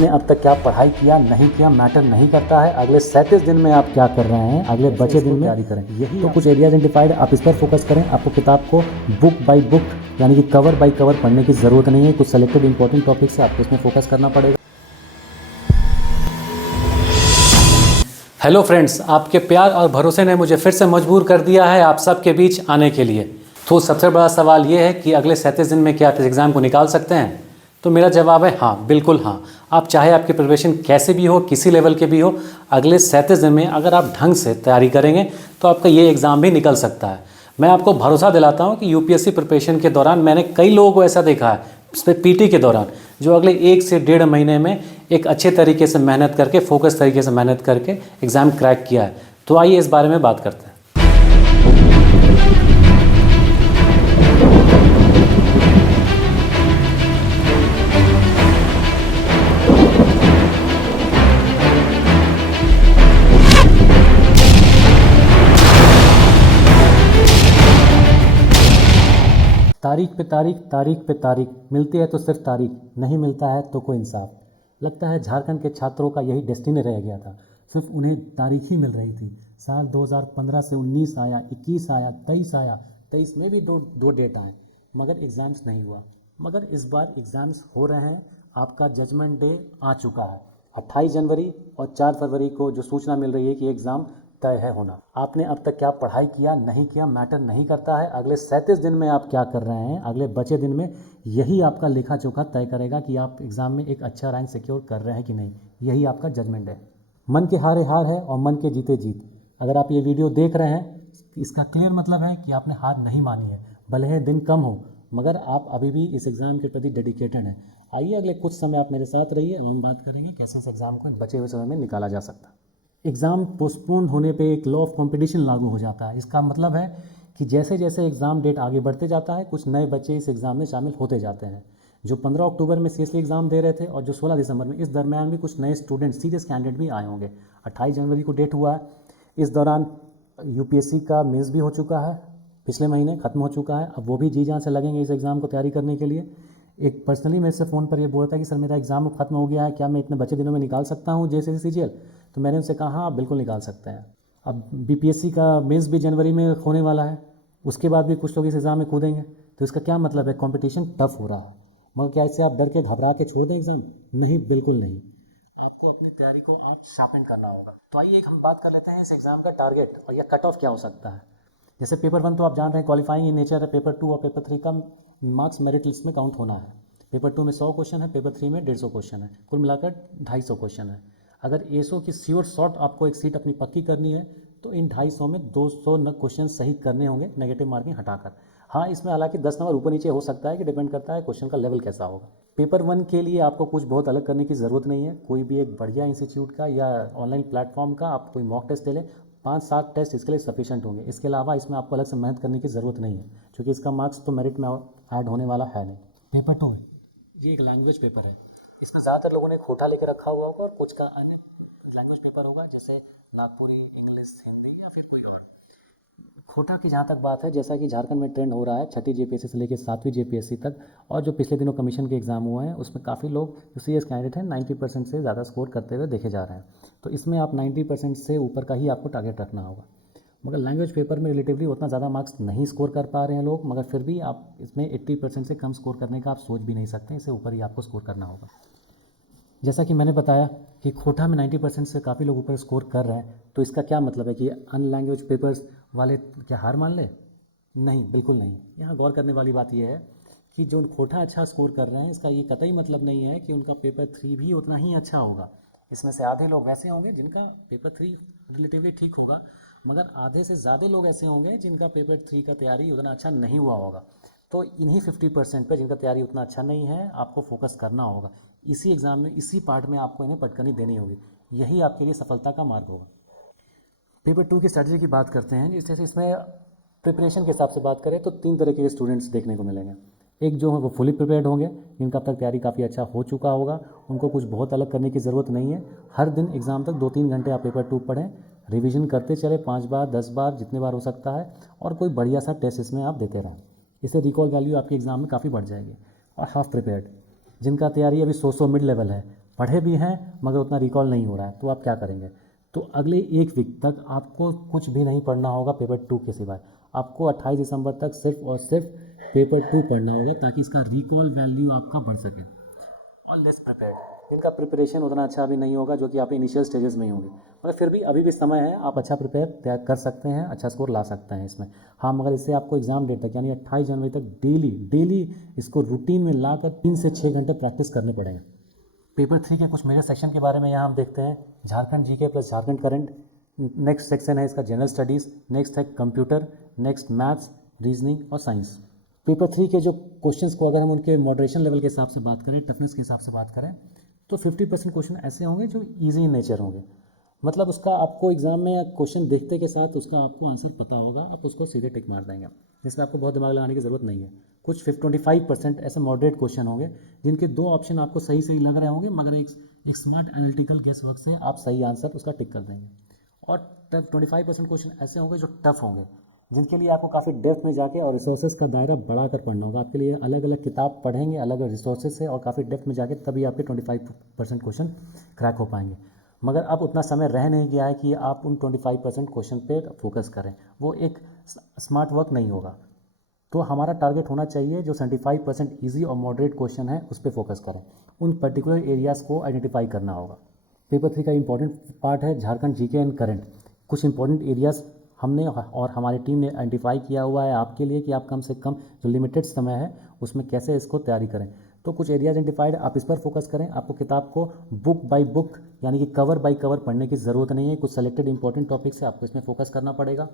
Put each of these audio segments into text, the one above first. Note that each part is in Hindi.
आपने अब तक क्या पढ़ाई किया नहीं किया मैटर नहीं करता है, अगले 37 दिन में आप क्या कर रहे हैं, अगले बचे दिन में तैयारी करें। यही तो कुछ एरिया आइडेंटिफाइड, आप इस पर फोकस करें। आपको किताब को बुक बाय बुक यानी कि कवर बाय कवर पढ़ने की ज़रूरत नहीं है। कुछ सेलेक्टेड इंपॉर्टेंट टॉपिक्स से आपको इसमें फोकस करना पड़ेगा। हेलो फ्रेंड्स, आपके प्यार और भरोसे ने मुझे फिर से मजबूर कर दिया है आप सबके बीच आने के लिए। तो सबसे बड़ा सवाल ये है कि अगले 37 दिन में क्या आप इस एग्ज़ाम को निकाल सकते हैं? तो मेरा जवाब है हाँ, बिल्कुल हाँ। आप चाहे आपकी प्रिपरेशन कैसे भी हो, किसी लेवल के भी हो, अगले 37 दिन में अगर आप ढंग से तैयारी करेंगे तो आपका ये एग्ज़ाम भी निकल सकता है। मैं आपको भरोसा दिलाता हूँ कि यूपीएससी प्रिपरेशन के दौरान मैंने कई लोगों को ऐसा देखा है, इसमें पीटी के दौरान, जो अगले 1 से 1.5 महीने में एक अच्छे तरीके से मेहनत करके, फोकस तरीके से मेहनत करके एग्ज़ाम क्रैक किया है। तो आइए इस बारे में बात करते हैं। तारीख पे तारीख, तारीख पे तारीख, मिलती है तो सिर्फ तारीख, नहीं मिलता है तो कोई इंसाफ। लगता है झारखंड के छात्रों का यही डेस्टिनी रह गया था, सिर्फ उन्हें तारीख ही मिल रही थी। साल 2015 से 19 आया, 21 आया, 23 आया, 23 में भी दो डेट आए, मगर एग्ज़ाम्स नहीं हुआ। मगर इस बार एग्ज़ाम्स हो रहे हैं। आपका जजमेंट डे आ चुका है। 28 जनवरी और 4 फरवरी को जो सूचना मिल रही है कि एग्ज़ाम तय है होना। आपने अब तक क्या पढ़ाई किया नहीं किया मैटर नहीं करता है, अगले 37 दिन में आप क्या कर रहे हैं, अगले बचे दिन में यही आपका लेखा जोखा तय करेगा कि आप एग्ज़ाम में एक अच्छा रैंक सिक्योर कर रहे हैं कि नहीं। यही आपका जजमेंट है। मन के हारे हार है और मन के जीते जीत। अगर आप ये वीडियो देख रहे हैं, इसका क्लियर मतलब है कि आपने हार नहीं मानी है। भले ही दिन कम हो, मगर आप अभी भी इस एग्ज़ाम के प्रति डेडिकेटेड हैं। आइए अगले कुछ समय आप मेरे साथ रहिए और हम बात करेंगे कैसे इस एग्ज़ाम को बचे हुए समय में निकाला जा सकता है। एग्ज़ाम पोस्टपोन होने पे एक लॉ ऑफ कंपटीशन लागू हो जाता है। इसका मतलब है कि जैसे जैसे एग्ज़ाम डेट आगे बढ़ते जाता है, कुछ नए बच्चे इस एग्ज़ाम में शामिल होते जाते हैं। जो 15 अक्टूबर में सीरियसली एग्ज़ाम दे रहे थे और जो 16 दिसंबर में, इस दरमियान भी कुछ नए स्टूडेंट सीरियस कैंडिडेट भी आए होंगे। 28 जनवरी को डेट हुआ है। इस दौरान यूपीएससी का मेंस भी हो चुका है, पिछले महीने ख़त्म हो चुका है। अब वो भी जी जान से लगेंगे इस एग्ज़ाम को तैयारी करने के लिए। एक पर्सनली मेरे से फ़ोन पर ये बोल रहा था कि सर मेरा एग्ज़ाम ख़त्म हो गया है, क्या मैं इतने बचे दिनों में निकाल सकता हूँ जैसे सीजीएल? तो मैंने उनसे कहा हाँ, आप बिल्कुल निकाल सकते हैं। अब बीपीएससी का मेंस भी जनवरी में होने वाला है, उसके बाद भी कुछ लोग इस एग्ज़ाम में कूदेंगे। तो इसका क्या मतलब है? कंपटीशन टफ हो रहा है। मगर क्या इससे आप डर के घबरा के छोड़ दें एग्ज़ाम? नहीं, बिल्कुल नहीं। आपको अपनी तैयारी को और शार्पन करना होगा। तो आइए एक हम बात कर लेते हैं इस एग्ज़ाम का टारगेट और यह कट ऑफ क्या हो सकता है। जैसे पेपर 1 तो आप जान रहे हैं क्वालिफाइंग इन नेचर है, पेपर 2 और पेपर 3 का मार्क्स मेरिट लिस्ट में काउंट होना है। पेपर 2 में 100 क्वेश्चन है, पेपर 3 में 150 क्वेश्चन है, कुल मिलाकर 250 क्वेश्चन है। अगर एसओ की श्योर शॉट आपको एक सीट अपनी पक्की करनी है तो इन 250 में 200 क्वेश्चन सही करने होंगे, नेगेटिव मार्किंग हटाकर। हाँ, इसमें हालांकि 10 नंबर ऊपर नीचे हो सकता है, कि डिपेंड करता है क्वेश्चन का लेवल कैसा होगा। पेपर 1 के लिए आपको कुछ बहुत अलग करने की ज़रूरत नहीं है। कोई भी एक बढ़िया इंस्टीट्यूट का या ऑनलाइन प्लेटफॉर्म का आप कोई मॉक टेस्ट ले लें, 5-7 टेस्ट इसके लिए सफिशेंट होंगे। इसके अलावा इसमें आपको अलग से मेहनत करने की ज़रूरत नहीं है, क्योंकि इसका मार्क्स तो मेरिट में ऐड होने वाला है नहीं। पेपर 2 ये एक लैंग्वेज पेपर है। इसमें ज़्यादातर लोगों ने खोटा लेकर रखा हुआ होगा और कुछ का अन्य लैंग्वेज पेपर होगा, जैसे नागपुरी, इंग्लिश, हिंदी या फिर कोई और। खोटा की जहाँ तक बात है, जैसा कि झारखंड में ट्रेंड हो रहा है 6ठी जेपीएससी से लेकर 7वीं जेपीएससी तक, और जो पिछले दिनों कमीशन के एग्ज़ाम हुए हैं उसमें काफ़ी लोग जो सीरियस कैंडिडेट हैं 90% से ज़्यादा स्कोर करते हुए देखे जा रहे हैं। तो इसमें आप 90% से ऊपर का ही आपको टारगेट रखना होगा। मगर लैंग्वेज पेपर में रिलेटिवली उतना ज़्यादा मार्क्स नहीं स्कोर कर पा रहे हैं लोग, मगर फिर भी आप इसमें 80% से कम स्कोर करने का आप सोच भी नहीं सकते, इससे ऊपर ही आपको स्कोर करना होगा। जैसा कि मैंने बताया कि खोटा में 90% से काफ़ी लोग ऊपर स्कोर कर रहे हैं, तो इसका क्या मतलब है कि अन लैंग्वेज पेपर्स वाले क्या हार मान ले? नहीं, बिल्कुल नहीं। यहाँ गौर करने वाली बात यह है कि जो खोटा अच्छा स्कोर कर रहे हैं, इसका ये कतई मतलब नहीं है कि उनका पेपर 3 भी उतना ही अच्छा होगा। इसमें से आधे लोग वैसे होंगे जिनका पेपर 3 रिलेटिवली ठीक होगा, मगर आधे से ज़्यादा लोग ऐसे होंगे जिनका पेपर 3 का तैयारी उतना अच्छा नहीं हुआ होगा। तो इन्हीं 50% पर जिनका तैयारी उतना अच्छा नहीं है, आपको फोकस करना होगा। इसी एग्ज़ाम में, इसी पार्ट में आपको इन्हें पटकनी देनी होगी। यही आपके लिए सफलता का मार्ग होगा। पेपर 2 की स्ट्रैटेजी की बात करते हैं। जिस जैसे इसमें प्रिपरेशन के हिसाब से बात करें तो 3 तरह के स्टूडेंट्स देखने को मिलेंगे। एक जो है वो फुली प्रिपेयर्ड होंगे, जिनका अब तक तैयारी काफ़ी अच्छा हो चुका होगा, उनको कुछ बहुत अलग करने की ज़रूरत नहीं है। हर दिन एग्ज़ाम तक 2-3 घंटे आप पेपर 2 पढ़ें, रिवीजन करते चले 5 बार 10 बार जितने बार हो सकता है, और कोई बढ़िया सा टेस्ट इसमें आप देते रहें। इससे रिकॉल वैल्यू आपके एग्ज़ाम में काफ़ी बढ़ जाएगी। और हाफ प्रिपेयर्ड, जिनका तैयारी अभी 100 मिड लेवल है, पढ़े भी हैं मगर उतना रिकॉल नहीं हो रहा है, तो आप क्या करेंगे? तो अगले एक वीक तक आपको कुछ भी नहीं पढ़ना होगा पेपर 2 के सिवाय। आपको 28 दिसंबर तक सिर्फ और सिर्फ पेपर 2 पढ़ना होगा ताकि इसका रिकॉल वैल्यू आपका बढ़ सके। और लेस प्रिपेयर्ड, इनका प्रिपरेशन उतना अच्छा भी नहीं होगा जो कि आप इनिशियल स्टेजेस में ही होंगे, मगर फिर भी अभी भी समय है, आप अच्छा प्रिपेयर तैयार कर सकते हैं, अच्छा स्कोर ला सकते हैं इसमें। हाँ, मगर इससे आपको एग्जाम डेट तक यानी 28 जनवरी तक डेली डेली इसको रूटीन में ला कर 3 से 6 घंटे प्रैक्टिस करने पड़ेंगे। पेपर 3 के कुछ मेजर सेक्शन के बारे में यहाँ हम देखते हैं। Jharkhand GK plus Jharkhand current, next section है इसका जनरल स्टडीज़, नेक्स्ट है कंप्यूटर, नेक्स्ट मैथ्स, रीजनिंग और साइंस। पेपर 3 के जो क्वेश्चंस को अगर हम उनके मॉडरेशन लेवल के हिसाब से बात करें, टफनेस के हिसाब से बात करें, तो 50% क्वेश्चन ऐसे होंगे जो ईजी इन नेचर होंगे। मतलब उसका आपको एग्जाम में क्वेश्चन देखते के साथ उसका आपको आंसर पता होगा, आप उसको सीधे टिक मार देंगे, जिसमें आपको बहुत दिमाग लगाने की ज़रूरत नहीं है। कुछ 25% ऐसे मॉडरेट क्वेश्चन होंगे जिनके 2 ऑप्शन आपको सही सही लग रहे होंगे, मगर एक स्मार्ट एनालिटिकल गेस वर्क से आप सही आंसर उसका टिक कर देंगे। और 25% क्वेश्चन ऐसे होंगे जो टफ होंगे, जिनके लिए आपको काफ़ी डेप्थ में जाके और रिसोर्सेज का दायरा बढ़ाकर पढ़ना होगा। आपके लिए अलग अलग किताब पढ़ेंगे अलग अलग रिसोर्सेज से और काफ़ी डेप्थ में जाके तभी आपके 25% क्वेश्चन क्रैक हो पाएंगे। मगर अब उतना समय रह नहीं गया है कि आप उन 25% क्वेश्चन पे फोकस करें, वो एक स्मार्ट वर्क नहीं होगा। तो हमारा टारगेट होना चाहिए जो 75% ईजी और मॉडरेट क्वेश्चन है उस पर फोकस करें, उन पर्टिकुलर एरियाज़ को आइडेंटिफाई करना होगा। पेपर 3 का इंपॉर्टेंट पार्ट है झारखंड जीके एंड करंट। कुछ इंपॉर्टेंट एरियाज़ हमने और हमारी टीम ने आइडेंटिफाई किया हुआ है आपके लिए कि आप कम से कम जो लिमिटेड समय है उसमें कैसे इसको तैयारी करें। तो कुछ एरिया आइडेंटिफाइड, आप इस पर फोकस करें। आपको किताब को बुक बाय बुक यानी कि कवर बाय कवर पढ़ने की ज़रूरत नहीं है। कुछ सेलेक्टेड इंपॉर्टेंट टॉपिक से आपको इसमें फोकस करना पड़ेगा,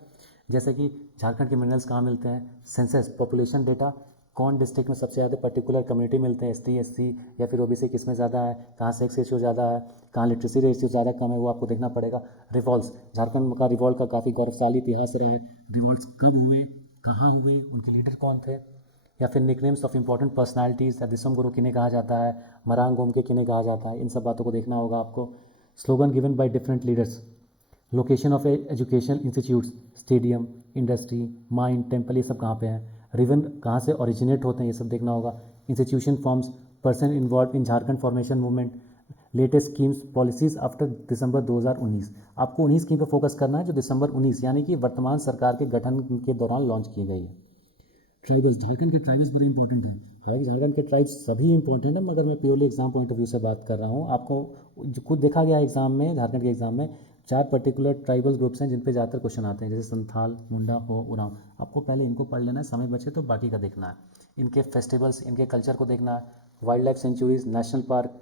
जैसे कि झारखंड के मिनरल्स कहाँ मिलते हैं, सेंसस पॉपुलेशन डेटा, कौन डिस्ट्रिक्ट में सबसे ज़्यादा पर्टिकुलर कम्युनिटी मिलते हैं, ST SC या फिर OBC किस में ज़्यादा है, कहाँ सेक्स रेशियो ज़्यादा है, कहाँ लिटरेसी रेशियो ज़्यादा कम है, वो आपको देखना पड़ेगा। रिवॉल्ट्स, झारखंड का रिवॉल्ट का काफ़ी गौरवशाली इतिहास रहा है। रिवॉल्ट्स कब हुए, कहाँ हुए, उनके लीडर कौन थे, या फिर निकनेम्स ऑफ इंपॉर्टेंट पर्सनालिटीज़, या दिसम गुरु किन्हें कहा जाता है, मरांग गोम के किन्हें कहा जाता है, इन सब बातों को देखना होगा आपको। Slogan given by different leaders, location of educational institutes, stadium, industry, mine, temple, ये सब कहाँ पे हैं, रिवन कहाँ से ओरिजिनेट होते हैं, ये सब देखना होगा। Institution forms, person involve in Jharkhand formation movement, latest schemes policies after December 2019। आपको उन्हीं स्कीम पर फोकस करना है जो दिसंबर 19 यानी कि वर्तमान सरकार के गठन के दौरान लॉन्च की गई है। ट्राइबल्स, झारखंड के ट्राइबल्स बड़े इंपॉर्टेंट हैं। हालांकि झारखंड के ट्राइब्स सभी इंपॉर्टेंट हैं, मगर मैं purely exam point of view से बात कर रहा हूँ। आपको जो खुद देखा गया एग्जाम में, झारखंड के एग्जाम में 4 पर्टिकुलर ट्राइबल ग्रुप्स हैं जिन पे ज़्यादातर क्वेश्चन आते हैं, जैसे संथाल, मुंडा, हो, उरांव। आपको पहले इनको पढ़ लेना है, समय बचे तो बाकी का देखना है। इनके फेस्टिवल्स, इनके कल्चर को देखना है, wild life sanctuaries, national park,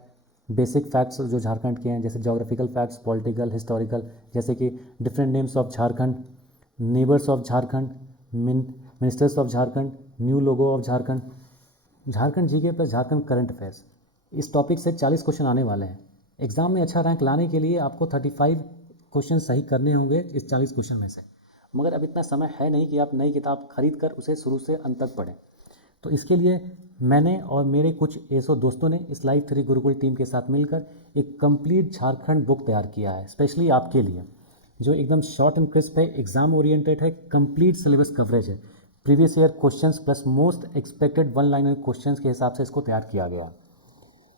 basic facts जो झारखंड के हैं जैसे जोग्राफिकल फैक्ट्स, पॉलिटिकल, हिस्टोरिकल, जैसे कि different names of Jharkhand, neighbours of Jharkhand, ministers of Jharkhand, new logo of Jharkhand. Jharkhand GK plus Jharkhand current affairs, इस टॉपिक से 40 क्वेश्चन आने वाले हैं। एग्जाम में अच्छा रैंक लाने के लिए आपको 35 क्वेश्चन सही करने होंगे इस 40 क्वेश्चन में से, मगर अब इतना समय है नहीं कि आप नई किताब खरीद कर उसे शुरू से अंत तक पढ़ें। तो इसके लिए मैंने और मेरे कुछ एसो दोस्तों ने इस लाइफ 3 गुरुकुल टीम के साथ मिलकर एक कंप्लीट झारखंड बुक तैयार किया है स्पेशली आपके लिए, जो एकदम शॉर्ट एंड क्रिस्प है, एग्जाम ओरिएंटेड है, कंप्लीट सिलेबस कवरेज है, previous year questions plus most expected 1 liner questions के हिसाब से इसको तैयार किया गया।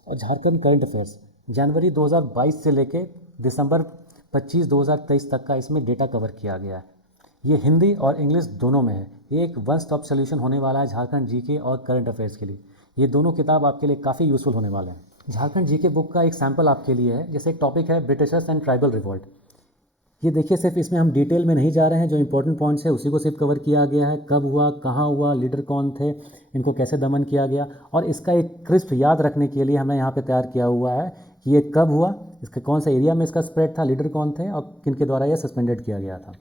झारखंड करंट अफेयर्स जनवरी 2022 से लेके दिसंबर 25 2023 तक का इसमें डेटा कवर किया गया है। ये हिंदी और इंग्लिश दोनों में है। ये एक वन स्टॉप सोल्यूशन होने वाला है झारखंड जीके और करंट अफेयर्स के लिए। ये दोनों किताब आपके लिए काफ़ी यूज़फुल होने वाले हैं। झारखंड जीके बुक का एक सैम्पल आपके लिए है, जैसे एक टॉपिक है ब्रिटिशर्स एंड ट्राइबल रिवॉल्ट। ये देखिए, सिर्फ इसमें हम डिटेल में नहीं जा रहे हैं, जो इंपॉर्टेंट पॉइंट्स है उसी को सिर्फ कवर किया गया है। कब हुआ, कहाँ हुआ, लीडर कौन थे, इनको कैसे दमन किया गया, और इसका एक क्रिस्प याद रखने के लिए हमने यहाँ पे तैयार किया हुआ है कि ये कब हुआ, इसके कौन सा एरिया में इसका स्प्रेड था, लीडर कौन थे और किनके द्वारा यह सस्पेंडेड किया गया था।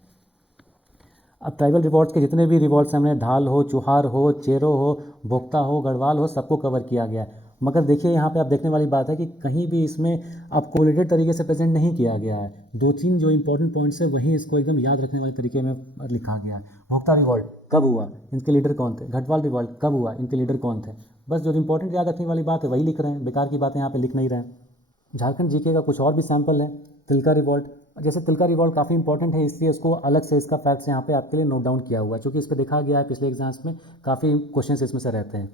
अब ट्राइबल रिवॉल्ट्स के जितने भी रिवॉल्ट्स हमने ढाल हो, चुहार हो, चेरो हो, भोक्ता हो, गढ़वाल हो, सबको कवर किया गया है। मगर देखिए यहाँ पे आप देखने वाली बात है कि कहीं भी इसमें आपको रिलेटेड तरीके से प्रेजेंट नहीं किया गया है। 2-3 जो इंपॉर्टेंट पॉइंट्स है वहीं इसको एकदम याद रखने वाले तरीके में लिखा गया है। भोक्ता रिवॉल्ट कब हुआ, इनके लीडर कौन थे, घटवाल रिवॉल्ट कब हुआ, इनके लीडर कौन थे। बस जो इंपॉर्टेंट याद रखने वाली बात है वही लिख रहे हैं, बेकार की बातें यहाँ पे लिख नहीं रहे हैं। झारखंड जीके का कुछ और भी सैम्पल है। तिलका रिवॉल्ट, जैसे तिलका रिवॉल्ट काफ़ी इंपॉर्टेंट है, इसलिए उसको अलग से इसका फैक्ट्स यहाँ पे आपके लिए नोट डाउन किया हुआ है, क्योंकि इस पर देखा गया है पिछले एग्जाम्स में काफ़ी क्वेश्चंस इसमें से रहते हैं।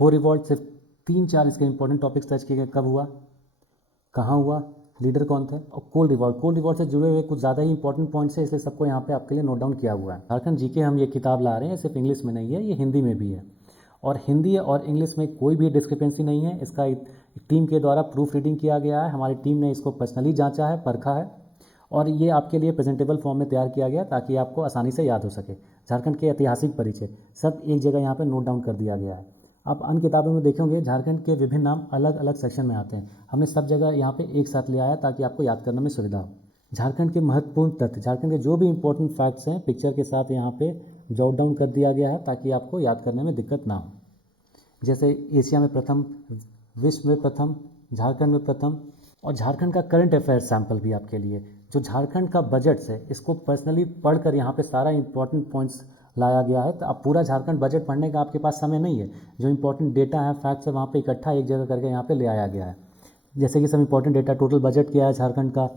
हो रिवॉल्ट सिर्फ 3-4 इसके इंपॉर्टेंट टॉपिक्स टच किए गए, कब हुआ, कहाँ हुआ, लीडर कौन थे, और कोल रिवॉर्ड से जुड़े हुए कुछ ज़्यादा ही इंपॉर्टेंट पॉइंट्स है, इसलिए सबको यहाँ पे आपके लिए नोट डाउन किया हुआ है। झारखंड जीके हम ये किताब ला रहे हैं, सिर्फ इंग्लिश में नहीं है, ये हिंदी में भी है, और हिंदी और इंग्लिश में कोई भी डिस्क्रिपेंसी नहीं है। इसका टीम के द्वारा प्रूफ रीडिंग किया गया है, हमारी टीम ने इसको पर्सनली जांचा है, परखा है, और ये आपके लिए प्रेजेंटेबल फॉर्म में तैयार किया गया ताकि आपको आसानी से याद हो सके। झारखंड के ऐतिहासिक परिचय सब एक जगह यहाँ पे नोट डाउन कर दिया गया है। आप अन्य किताबों में देखेंगे झारखंड के विभिन्न नाम अलग अलग सेक्शन में आते हैं, हमने सब जगह यहाँ पे एक साथ ले आया ताकि आपको याद करने में सुविधा हो। झारखंड के महत्वपूर्ण तथ्य, झारखंड के जो भी इंपॉर्टेंट फैक्ट्स हैं पिक्चर के साथ यहाँ पे जॉट डाउन कर दिया गया है ताकि आपको याद करने में दिक्कत ना हो। जैसे एशिया में प्रथम, विश्व में प्रथम, झारखंड में प्रथम, और झारखंड का करंट अफेयर सैंपल भी आपके लिए। जो झारखंड का बजट है इसको पर्सनली पढ़कर यहाँ पे सारा इंपॉर्टेंट पॉइंट्स लाया गया है। तो अब पूरा झारखंड बजट पढ़ने का आपके पास समय नहीं है, जो इंपॉर्टेंट डेटा है, फैक्ट्स है, वहाँ पे इकट्ठा एक जगह करके यहाँ पे ले आया गया है। जैसे कि सब इंपॉर्टेंट डेटा, टोटल बजट क्या है झारखंड का,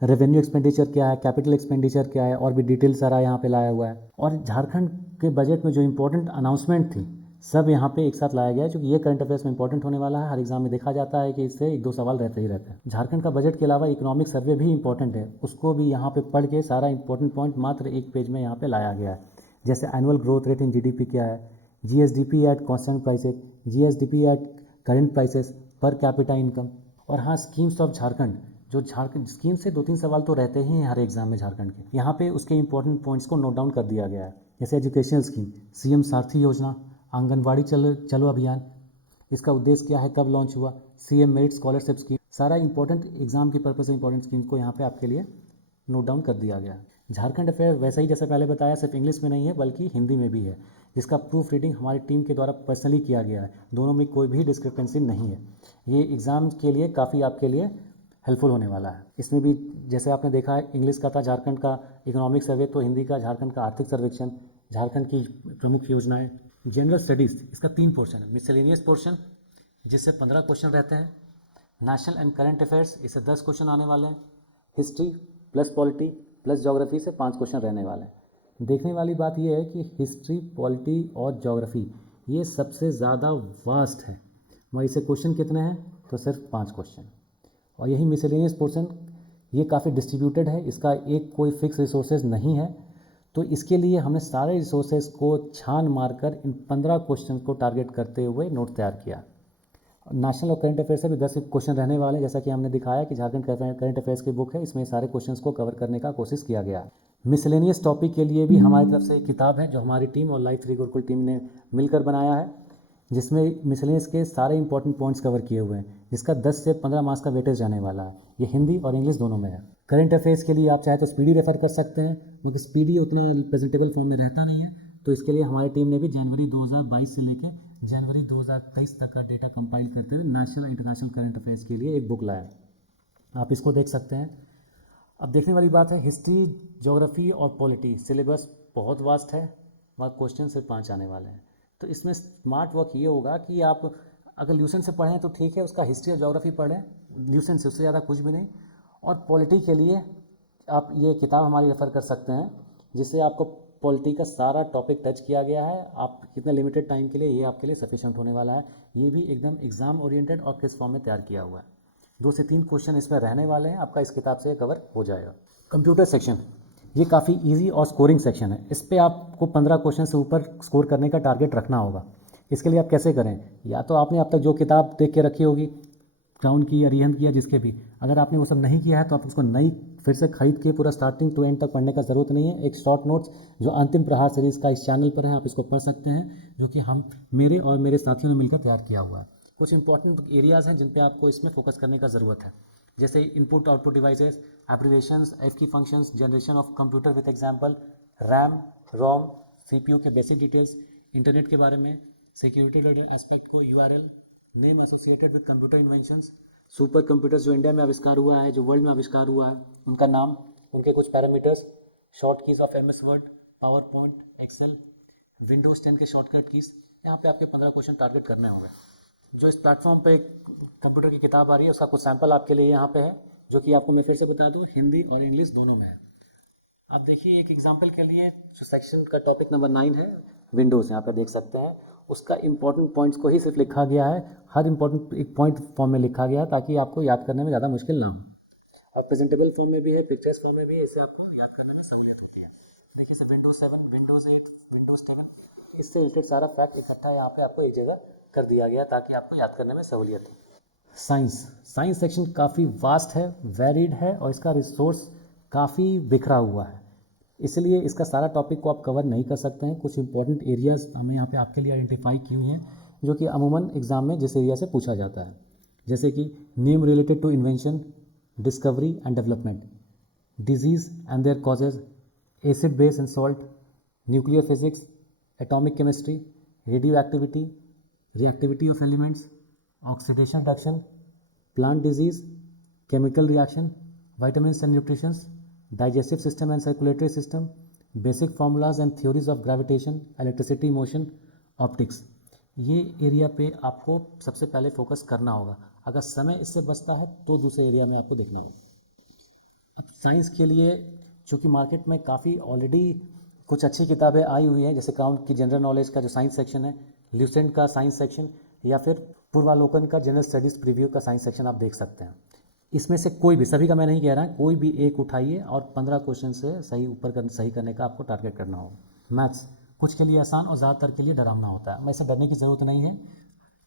रेवेन्यू एक्सपेंडिचर क्या है, कैपिटल एक्सपेंडिचर क्या है, और भी डिटेल सारा यहाँ पे लाया हुआ है। और झारखंड के बजट में जो इंपॉर्टेंट अनाउंसमेंट थी सब यहाँ पे एक साथ लाया गया है, क्योंकि ये करंट अफेयर्स में इंपॉर्टेंट होने वाला है। हर एग्जाम में देखा जाता है कि इससे एक दो सवाल रहते ही रहते हैं। झारखंड का बजट के अलावा इकोनॉमिक सर्वे भी इंपॉर्टेंट है, उसको भी यहाँ पे पढ़ के सारा इंपॉर्टेंट पॉइंट मात्र एक पेज में यहाँ पे लाया गया है। जैसे annual growth rate in GDP क्या है, GSDP at constant prices, GSDP at current prices, per capita income. और हाँ, स्कीम्स ऑफ झारखंड, जो झारखंड स्कीम से 2-3 सवाल तो रहते ही हैं हर एग्जाम में झारखंड के, यहाँ पे उसके इंपॉर्टेंट पॉइंट्स को नोट डाउन कर दिया गया है। जैसे एजुकेशनल स्कीम, सीएम सारथी योजना, आंगनवाड़ी चलो अभियान, इसका उद्देश्य क्या है, कब लॉन्च हुआ, सीएम मेरिट स्कॉलरशिप स्कीम, सारा इंपॉर्टेंट एग्जाम के पर्पज से इंपॉर्टेंट स्कीम को यहाँ पे आपके लिए नोट डाउन कर दिया गया है। झारखंड अफेयर वैसे ही जैसे पहले बताया सिर्फ इंग्लिश में नहीं है बल्कि हिंदी में भी है, जिसका प्रूफ रीडिंग हमारी टीम के द्वारा पर्सनली किया गया है। दोनों में कोई भी डिस्क्रिपेंसी नहीं है। ये एग्ज़ाम के लिए काफ़ी आपके लिए हेल्पफुल होने वाला है। इसमें भी जैसे आपने देखा है, इंग्लिश का था झारखंड का इकोनॉमिक सर्वे, तो हिंदी का झारखंड का आर्थिक सर्वेक्षण, झारखंड की प्रमुख योजनाएं। जनरल स्टडीज़, इसका 3 पोर्शन है। मिसलेनियस पोर्शन जिससे 15 क्वेश्चन रहते हैं, नेशनल एंड करंट अफेयर्स, इससे 10 क्वेश्चन आने वाले हैं, history plus polity plus geography से 5 क्वेश्चन रहने वाले हैं। देखने वाली बात यह है कि हिस्ट्री, पॉलिटी और ज्योग्राफी ये सबसे ज़्यादा वास्ट है, वहीं से क्वेश्चन कितने हैं, तो सिर्फ 5 क्वेश्चन। और यही मिसलेनियस पोर्शन, ये काफ़ी डिस्ट्रीब्यूटेड है, इसका एक कोई फिक्स रिसोर्सेज नहीं है, तो इसके लिए हमने सारे रिसोर्सेज को छान मारकर इन 15 क्वेश्चन को टारगेट करते हुए नोट तैयार किया। नेशनल और करंट अफेयर से भी 10 क्वेश्चन रहने वाले हैं, जैसा कि हमने दिखाया कि झारखंड करंट अफेयर्स की बुक है, इसमें सारे क्वेश्चंस को कवर करने का कोशिश किया गया। मिसलेनियस टॉपिक के लिए भी हमारी तरफ से एक किताब है जो हमारी टीम और लाइफ 3 गुरुकुल टीम ने मिलकर बनाया है, जिसमें मिसलेनियस के सारे इंपॉर्टेंट पॉइंट्स कवर किए हुए हैं, जिसका 10 से 15 मार्क्स का वेटेज जाने वाला है। ये हिंदी और इंग्लिश दोनों में है। करंट अफेयर्स के लिए आप चाहे तो स्पीडी रेफर कर सकते हैं, क्योंकि स्पीडी उतना प्रेजेंटेबल फॉर्म में रहता नहीं है, तो इसके लिए हमारी टीम ने भी जनवरी 2022 से लेकर जनवरी 2023 तक का डेटा कंपाइल करते हुए नेशनल और इंटरनेशनल करंट अफेयर्स के लिए एक बुक लाया, आप इसको देख सकते हैं। अब देखने वाली बात है, हिस्ट्री, ज्योग्राफी और पॉलिटी सिलेबस बहुत वास्ट है, वहाँ क्वेश्चन सिर्फ 5 आने वाले हैं। तो इसमें स्मार्ट वर्क ये होगा कि आप अगर ल्यूसेंट से पढ़ें तो ठीक है, उसका हिस्ट्री और ज्योग्राफी पढ़ें, ल्यूसेंट से, उससे ज़्यादा कुछ भी नहीं। और पॉलिटी के लिए आप ये किताब हमारी रेफ़र कर सकते हैं, जिससे आपको पॉलिटी का सारा टॉपिक टच किया गया है। आप कितने लिमिटेड टाइम के लिए, ये आपके लिए सफिशिएंट होने वाला है। ये भी एकदम एग्जाम ओरिएंटेड और किस फॉर्म में तैयार किया हुआ है। 2 से 3 क्वेश्चन इसमें रहने वाले हैं, आपका इस किताब से कवर हो जाएगा। कंप्यूटर सेक्शन, ये काफ़ी इजी और स्कोरिंग सेक्शन है, इस पर आपको 15 क्वेश्चन से ऊपर स्कोर करने का टारगेट रखना होगा। इसके लिए आप कैसे करें, या तो आपने अब तक जो किताब देख के रखी होगी, क्राउन की, अरिहंत की, या जिसके भी, अगर आपने वो सब नहीं किया है तो आप उसको नई फिर से खरीद के पूरा स्टार्टिंग टू एंड तक पढ़ने का ज़रूरत नहीं है। एक शॉर्ट नोट्स जो अंतिम प्रहार सीरीज़ का इस चैनल पर है, आप इसको पढ़ सकते हैं, जो कि हम मेरे और मेरे साथियों ने मिलकर तैयार किया हुआ है। कुछ इंपॉर्टेंट एरियाज़ हैं जिन पे आपको इसमें फोकस करने का ज़रूरत है, जैसे input output devices, abbreviations, F key functions, generation of computer with example, RAM, ROM, CPU के बेसिक डिटेल्स, इंटरनेट के बारे में, सिक्योरिटी रिलेटेड एस्पेक्ट को, URL, name associated with computer inventions, super computers जो इंडिया में आविष्कार हुआ है, जो वर्ल्ड में आविष्कार हुआ है, उनका नाम, उनके कुछ parameters, short keys of MS Word, PowerPoint, Excel, Windows 10 के शॉर्टकट कीज़। यहाँ पे आपके 15 क्वेश्चन टारगेट करने होंगे। जो इस प्लेटफॉर्म पे कंप्यूटर की किताब आ रही है, उसका कुछ सैंपल आपके लिए यहाँ पे है, जो कि आपको मैं फिर से बता दूँ, हिंदी और इंग्लिश दोनों में है। आप देखिए, एक एग्जाम्पल के लिए जो सेक्शन का टॉपिक नंबर 9 है, विंडोज़, यहाँ पे देख सकते हैं, उसका इंपॉर्टेंट पॉइंट्स को ही सिर्फ लिखा गया है, हर इंपॉर्टेंट एक पॉइंट फॉर्म में लिखा गया है ताकि आपको याद करने में ज़्यादा मुश्किल ना हो। और प्रेजेंटेबल फॉर्म में भी है, पिक्चर्स फॉर्म में भी है, इससे आपको याद करने में सहूलियत होती है। देखिए सर, विंडोज 7, विंडोज 8, विंडोज 10, इससे रिलेटेड सारा फैक्ट इकट्ठा यहाँ पे आपको एक जगह कर दिया गया ताकि आपको याद करने में सहूलियत हो। साइंस, साइंस सेक्शन काफ़ी वास्ट है, वेरिड है और इसका रिसोर्स काफ़ी बिखरा हुआ है, इसलिए इसका सारा टॉपिक को आप कवर नहीं कर सकते हैं। कुछ इंपॉर्टेंट एरियाज हमने यहाँ पे आपके लिए आइडेंटिफाई की हुई हैं जो कि अमूमन एग्ज़ाम में जिस एरिया से पूछा जाता है, जैसे कि name related to invention, discovery and development, disease and their causes, acid base and salt, nuclear physics, atomic chemistry, radioactivity, reactivity of elements, oxidation reduction, plant disease, chemical reaction, vitamins and nutrition, digestive system and circulatory system, basic formulas and theories of gravitation, electricity, motion, optics। ये एरिया पे आपको सबसे पहले फोकस करना होगा। अगर समय इससे बचता है तो दूसरे एरिया में आपको देखना होगा। साइंस के लिए चूँकि मार्केट में काफ़ी ऑलरेडी कुछ अच्छी किताबें आई हुई हैं, जैसे क्राउन की जनरल नॉलेज का जो साइंस सेक्शन है, ल्यूसेंट का साइंस सेक्शन, या फिर पूर्वालोकन का जनरल स्टडीज़ प्रीव्यू का साइंस सेक्शन आप देख सकते हैं। इसमें से कोई भी, सभी का मैं नहीं कह रहा, कोई भी एक उठाइए और 15 क्वेश्चन से सही करने का आपको टारगेट करना होगा। मैथ्स कुछ के लिए आसान और ज़्यादातर के लिए डरावना होता है, वैसे डरने की ज़रूरत नहीं है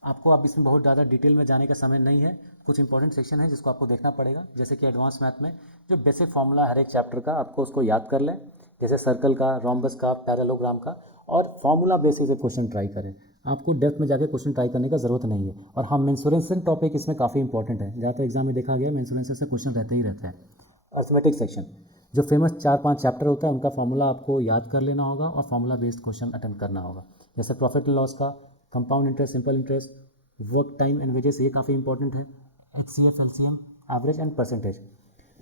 आपको। अब इसमें बहुत ज़्यादा डिटेल में जाने का समय नहीं है। कुछ इंपॉर्टेंट सेक्शन है जिसको आपको देखना पड़ेगा, जैसे कि एडवांस मैथ में जो बेसिक फॉर्मूला हर एक चैप्टर का आपको उसको याद कर लें, जैसे सर्कल का, रोम्बस का, पैरेललोग्राम का, और फॉर्मूला बेसिस से क्वेश्चन ट्राई करें। आपको डेप्थ में जाकर क्वेश्चन ट्राई करने का ज़रूरत नहीं है। और हाँ, मेंसुरेशन टॉपिक इसमें काफ़ी इंपॉर्टेंट है, ज़्यादातर एग्जाम में देखा गया मेंसुरेशन से क्वेश्चन रहते ही रहते हैं। अर्थमेटिक सेक्शन जो फेमस 4-5 चैप्टर होता है उनका फॉर्मूला आपको याद कर लेना होगा और फॉर्मूला बेस्ड क्वेश्चन अटेम्प्ट करना होगा, जैसे प्रॉफिट एंड लॉस का, compound interest, simple interest, work time and wages, ये काफ़ी इंपॉर्टेंट है, HCF, LCM, average and percentage.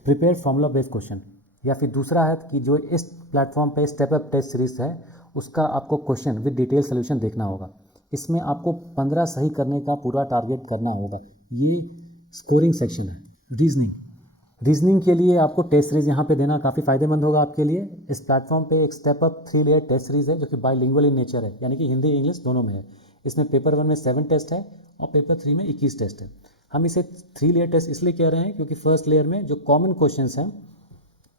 Prepare formula based question, या फिर दूसरा है कि जो इस प्लेटफॉर्म पे स्टेप अप टेस्ट सीरीज है उसका आपको क्वेश्चन विद डिटेल सोल्यूशन देखना होगा। इसमें आपको 15 सही करने का पूरा टारगेट करना होगा। ये स्कोरिंग सेक्शन है। रीजनिंग के लिए आपको टेस्ट सीरीज़ यहाँ पे देना काफ़ी फ़ायदेमंद होगा आपके लिए। इस प्लेटफॉर्म पे एक step up 3 layer test series है जो कि बाइलिंगुअल इन नेचर है, यानी कि हिंदी इंग्लिश दोनों में है। इसमें पेपर 1 में 7 टेस्ट है और पेपर 3 में 21 टेस्ट है। हम इसे 3 लेयर टेस्ट इसलिए कह रहे हैं क्योंकि फर्स्ट लेयर में जो कॉमन क्वेश्चन हैं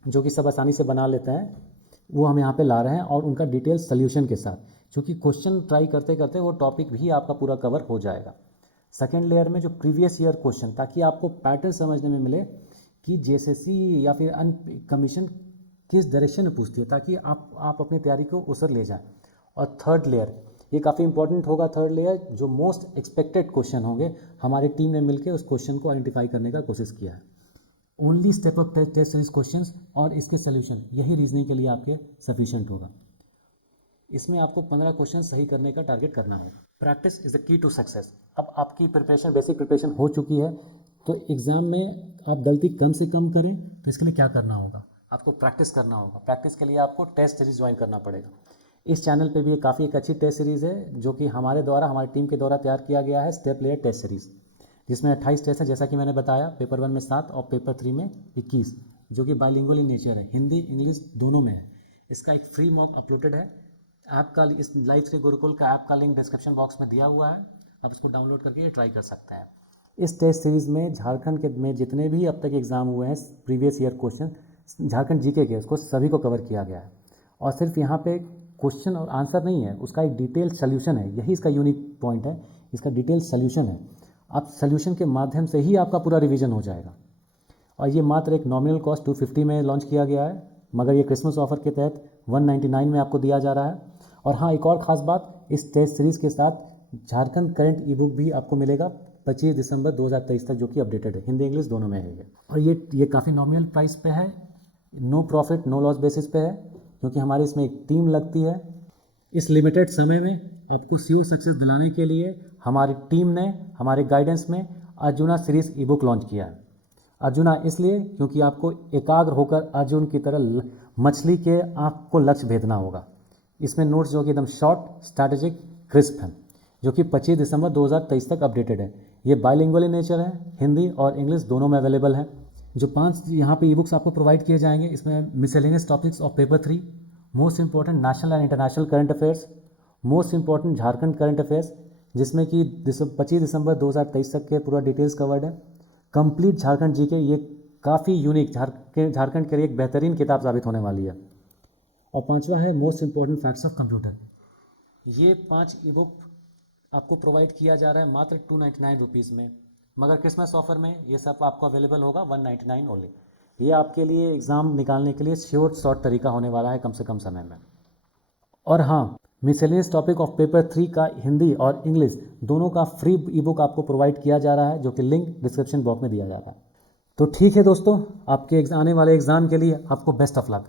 जो कि सब आसानी से बना लेते हैं वो हम यहाँ पे ला रहे हैं, और उनका डिटेल सोल्यूशन के साथ, क्योंकि क्वेश्चन ट्राई करते करते वो टॉपिक भी आपका पूरा कवर हो जाएगा। सेकेंड लेयर में जो प्रीवियस ईयर क्वेश्चन, ताकि आपको पैटर्न समझने में मिले कि JSSC या फिर कमीशन किस डायरेक्शन में पूछती है, ताकि आप अपनी तैयारी को उसर ले जाएं। और थर्ड लेयर, ये काफ़ी इंपॉर्टेंट होगा, थर्ड लेयर जो मोस्ट एक्सपेक्टेड क्वेश्चन होंगे, हमारी टीम ने मिलकर उस क्वेश्चन को आइडेंटिफाई करने का कोशिश किया है। Only step up test series questions और इसके सोल्यूशन, यही रीजनिंग के लिए आपके सफिशिएंट होगा। इसमें आपको 15 क्वेश्चन सही करने का टारगेट करना होगा। Practice is the key to success. अब आपकी प्रिपरेशन, बेसिक प्रिपरेशन हो चुकी है, तो एग्ज़ाम में आप गलती कम से कम करें, तो इसके लिए क्या करना होगा, आपको प्रैक्टिस करना होगा। प्रैक्टिस के लिए आपको टेस्ट सीरीज ज्वाइन करना पड़ेगा। इस चैनल पे भी काफ़ी एक अच्छी टेस्ट सीरीज़ है जो कि हमारे द्वारा, हमारी टीम के द्वारा तैयार किया गया है, स्टेप लेयर टेस्ट सीरीज़, जिसमें 28 टेस्ट है जैसा कि मैंने बताया। पेपर 1 में 7 और पेपर 3 में 21, जो कि बाइलिंगुअल इन नेचर है, हिंदी इंग्लिश दोनों में है। इसका एक फ्री मॉक अपलोडेड है ऐप का, इस लाइफ श्री गुरुकुल का ऐप का लिंक डिस्क्रिप्शन बॉक्स में दिया हुआ है, आप इसको डाउनलोड करके ट्राई कर सकते हैं। इस टेस्ट सीरीज़ में झारखंड के में जितने भी अब तक एग्ज़ाम हुए हैं previous year question, Jharkhand GK के, उसको सभी को कवर किया गया है। और सिर्फ यहाँ पे क्वेश्चन और आंसर नहीं है, उसका एक डिटेल सोल्यूशन है, यही इसका यूनिक पॉइंट है, इसका डिटेल सोल्यूशन है। आप सोल्यूशन के माध्यम से ही आपका पूरा रिवीजन हो जाएगा। और ये मात्र एक नॉमिनल कॉस्ट 250 में लॉन्च किया गया है, मगर ये क्रिसमस ऑफर के तहत 199 में आपको दिया जा रहा है। और हाँ, एक और ख़ास बात, इस टेस्ट सीरीज़ के साथ झारखंड करंट ई बुक भी आपको मिलेगा 25 दिसंबर 2023 तक, जो कि अपडेटेड है, हिंदी इंग्लिश दोनों में है ये। और ये काफ़ी नॉमिनल प्राइस पे है, no profit no loss basis पे है, क्योंकि हमारी इसमें एक टीम लगती है। इस लिमिटेड समय में आपको श्योर सक्सेस दिलाने के लिए हमारी टीम ने हमारे गाइडेंस में अर्जुना सीरीज़ ई बुक लॉन्च किया है। अर्जुना इसलिए क्योंकि आपको एकाग्र होकर अर्जुन की तरह मछली के आँख को लक्ष्य भेदना होगा। इसमें नोट्स जो कि एकदम शॉर्ट, स्ट्रैटेजिक, क्रिस्प हैं, जो कि 25 दिसंबर 2023 तक अपडेटेड है। ये बाइलिंगुअल इन नेचर है, हिंदी और इंग्लिश दोनों में अवेलेबल है। जो 5 यहाँ पे ई बुक्स आपको प्रोवाइड किए जाएंगे, इसमें miscellaneous topics of paper 3, most important national and international current affairs, most important Jharkhand current affairs, जिसमें कि 25 दिसंबर 2023 तक के पूरा डिटेल्स कवर्ड है। कंप्लीट झारखंड जीके, ये काफ़ी यूनिक झारखंड के लिए एक बेहतरीन किताब साबित होने वाली है। और पांचवा है most important facts of computer. ये 5 ई बुक आपको प्रोवाइड किया जा रहा है मात्र 299 रुपीज़ में, मगर क्रिसमस ऑफर में ये सब आपको अवेलेबल होगा 199 ओनली। ये आपके लिए एग्ज़ाम निकालने के लिए श्योर शॉर्ट तरीका होने वाला है कम से कम समय में। और हाँ, मिसलेनियस टॉपिक ऑफ पेपर 3 का हिंदी और इंग्लिश दोनों का फ्री ई बुक आपको प्रोवाइड किया जा रहा है, जो कि लिंक डिस्क्रिप्शन बॉक्स में दिया जा रहा है। तो ठीक है दोस्तों, आपके आने वाले एग्ज़ाम के लिए आपको बेस्ट ऑफ लक।